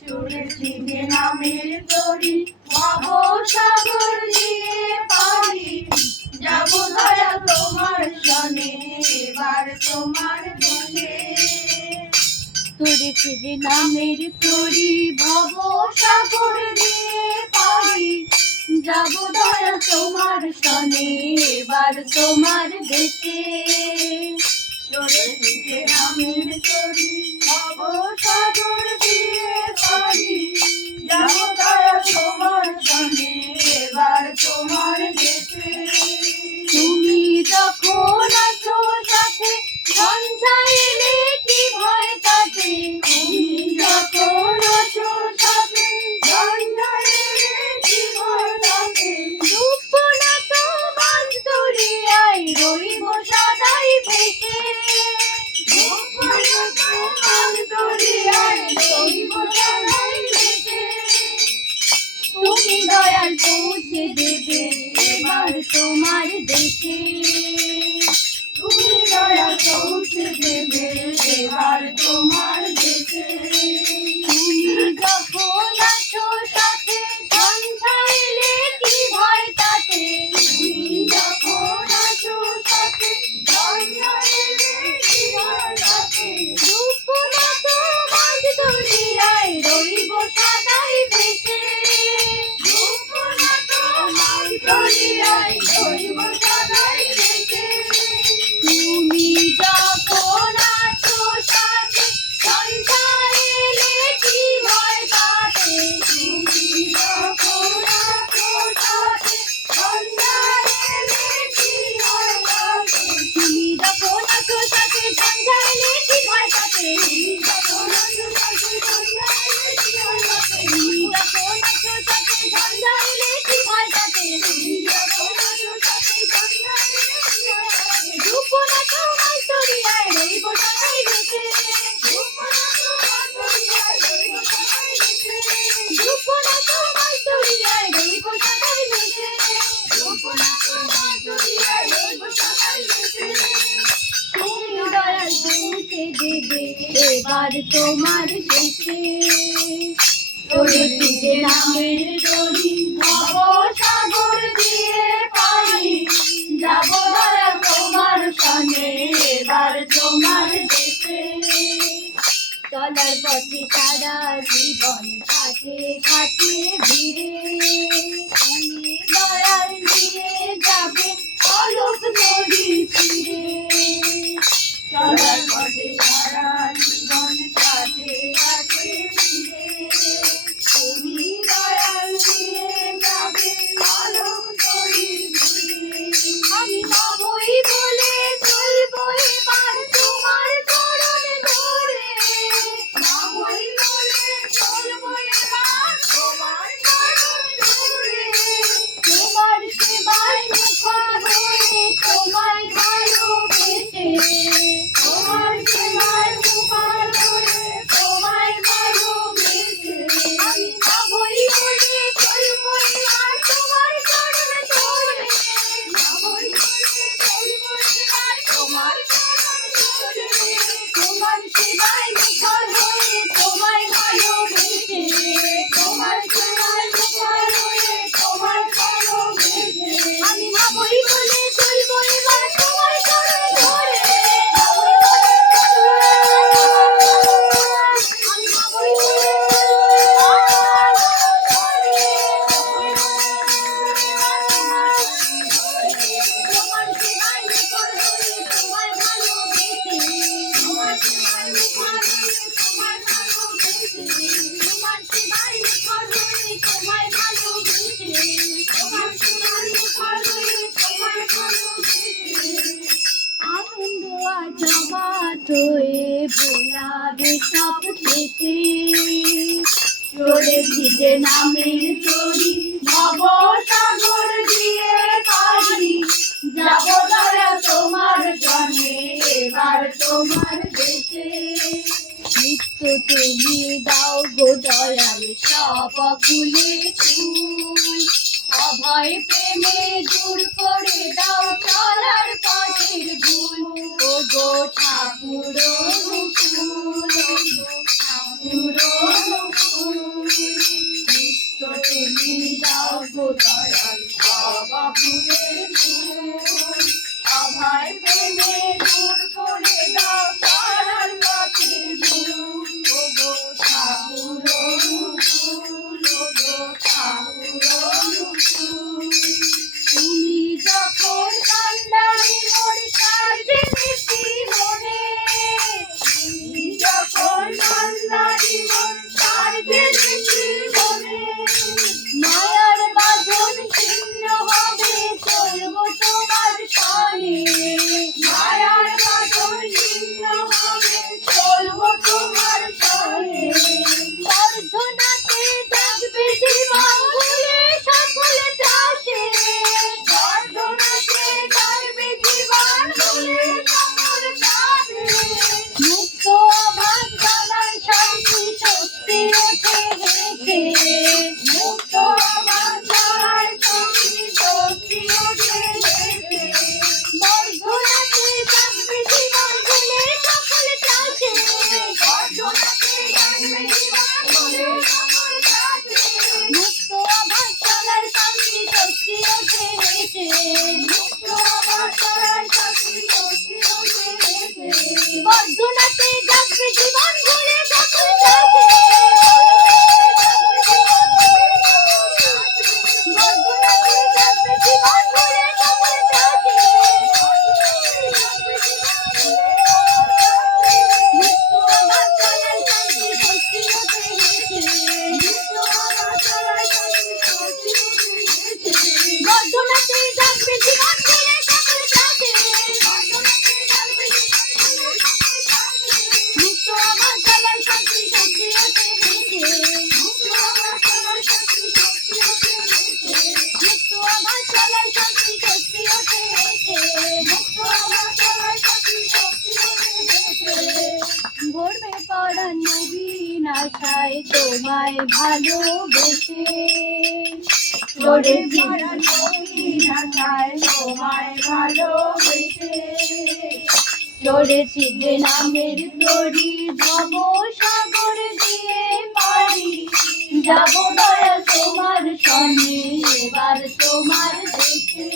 চলেছি যে নামের তরি ভবসাগর দিয়ে পারি যাব দয়া তোমার সনে এবার তোমার দেশে। চলেছি যে নামের তরি ভবসাগর দিয়ে পারি যাব দয়া তোমার সনে এবার তোমার দেশে। চলেছি যে নামের তরি ভবসাগর দিয়ে পারি যাব দয়া তোমার সনে এবার তোমার দেশে। তুমি যখন আছো সাথে ঝঞ্ঝা এলে কি ভয় তাতে, তুমি যখন আছো সাথে ঝঞ্ঝা এলে কি ভয় তাতে, ডুবব না তো মাছ দরিয়ায় রইব সদাই ভেসে। ডুবব না তো মাছ দরিয়ায় রইব সদাই ভেসে। তুমি দয়াল পৌঁছে দেবে এবার তোমার দেশে। তুমি দয়াল পৌঁছে দেবে এবার তোমার দেশে। তুমি যখন আছো সাথে ঝঞ্ঝা এলে কি ভয় তাতে, তুমি যখন আছো সাথে ঝঞ্ঝা এলে কি ভয় তাতে, ডুবব না তো মাঝ দরিয়ায় রইব সদাই ভেসে। ডুবব না তো মাঝ দরিয়ায় রইব সদাই ভেসে। তুমি যখন আছো সাথে ঝঞ্ঝা এলে কি ভয় তাতে, তুমি যখন আছো সাথে ঝঞ্ঝা এলে কি ভয় তাতে, তুমি যখন আছো সাথে ঝঞ্ঝা এলে কি ভয় তাতে, তুমি যখন আছো সাথে ঝঞ্ঝা এলে কি ভয় তাতে, তুমি যখন আছো সাথে ঝঞ্ঝা এলে কি ভয় তাতে, তুমি যখন আছো সাথে ঝঞ্ঝা এলে কি ভয় তাতে, ডুবব না তো মাছ দরিয়ায় রইব সদাই ভেসে। ডুবব না তো মাছ দরিয়ায় রইব সদাই ভেসে। ডুবব না তো মাছ দরিয়ায় রইব সদাই ভেসে। ডুবব না তো মাছ দরিয়ায় রইব সদাই ভেসে। তুমি দয়াল পৌঁছে দেবে এবার তোমার দেশে। চলেছি যে নামের তরি ভবসাগর দিয়ে পারি যাব দয়া তোমার সনে এবার তোমার দেশে। চলার পথে সারা জীবন ঘাটে ঘাটে ভিড়ে তুমি দয়াল দিয়ে যাবে অলোক নদী ফিরে। চলার পথে সারা জীবন ঘাটে ঘাটে ভিড়ে তুমি দয়াল দিয়ে যাবে অলোক নদী ফিরে। আমি নামই বলে চলবো এবার তোমার চরণ ধরে। নামই বলে চলবো এবার তোমার চরণ ধরে। তোমার সেবায় মুখর হয়ে তোমায় ভালোবেসে। তোমার সেবায় মুখর হয়ে তোমায় ভালোবেসে। আমি নামই বলে চলবো এবার তোমার চরণ ধরে। নামই বলে চলবো এবার তোমার চরণ ধরে। তোমার সেবায় মুখর হয়ে তোমায় ভালোবেসে। তোমার সেবায় মুখর হয়ে তোমায় ভালোবেসে। আমি নামই বলে চলবো এবার তোমার চরণ ধরে। নামই বলে চলবো আমি নামই বলে চলবো তোমার চরণ ধরে। নামই বলে চলবো এবার তোমার চরণ ধরে। তোমার সেবায় মুখর হয়ে তোমায় ভালোবেসে। তোমার সেবায় মুখর হয়ে তোমায় ভালোবেসে। তোমার সেবায় মুখর হয়ে তোমায় ভালোবেসে। তোমার সেবায় মুখর হয়ে তোমায় ভালোবেসে। আনন্দ আজ আমার হয়ে ভোলাবে সব শেষে। চলেছি যে নামের তরি ভবসাগর দিয়ে পারি যাব দয়া তোমার সনে এবার তোমার দেশে। নিত্য তুমি দাও গো দয়াল সব ফুলে ফুল। অভয় প্রেমে দূর করে দাও চলার পথের ভুল ওগো ঠাকুর অনুকূল ঠাকুর অনুকূল নিত্য তুমি দাও গো দয়াল বাবা ফুলের ফুল অভয় প্রেমে দূর করে দাও চলার পথের ভুল ওগো ঠাকুর অনুকূল ওগো ঠাকুর অনুকূল তুমি যখন কান্দারি মোর সাজেছি মনে তুমি যখন কান্দারি মোর সাজেছি মনে মায়ার বাঁধন ছিন্ন হবে চলবো তোমার সনে মায়ার বাঁধন ছিন্ন হবে চলবো তোমার সনে বর্ধনাতে জাগবে জীবন ভুলে সকল চাষে বর্ধনাতে জাগবে জীবন ভুলে সকল চাষে মুক্ত অভাব জানার শান্তি শক্তি ওঠে হেসে মুক্ত অভাব জানার শান্তি শক্তি ওঠে হেসে বর্ধনাতে জাগবে জীবন ভুলে সকল চাষে বর্ধনাতে জাগবে জীবন ভুলে সকল চাষে মুক্ত অভাব জানার শান্তি শক্তি ওঠে হেসে মুক্ত অভাব জানার শান্তি শক্তি ওঠে হেসে বর্ধনাতে জাগবে জীবন ভুলে সকল চাষে বর্ধনাতে জাগবে জীবন ভুলে সকল চাষে মুক্ত অভাব জানার শান্তি শক্তি ওঠে হেসে মুক্ত অভাব জানার শান্তি শক্তি ওঠে হেসে বর্ধনাতে জাগবে জীবন ভুলে সকল চাষে বর্ধনাতে জাগবে জীবন ভুলে সকল চাষে মুক্ত অভাব জানার শান্তি শক্তি ওঠে হেসে মুক্ত অভাব জানার শান্তি শক্তি ওঠে হেসে মুক্ত অভাব জানার শান্তি শক্তি ওঠে হেসে মুক্ত অভাব জানার শান্তি শক্তি ওঠে হেসে ভরবে পরাণ নবীন আশায় তোমায় ভালোবেসে ভরবে পরাণ নবীন আশায় তোমায় ভালোবেসে চড়েছি যে নামের তরি ভব সাগর দিয়ে পারি যাব দয়া তোমার সনে এবার তোমার দেশে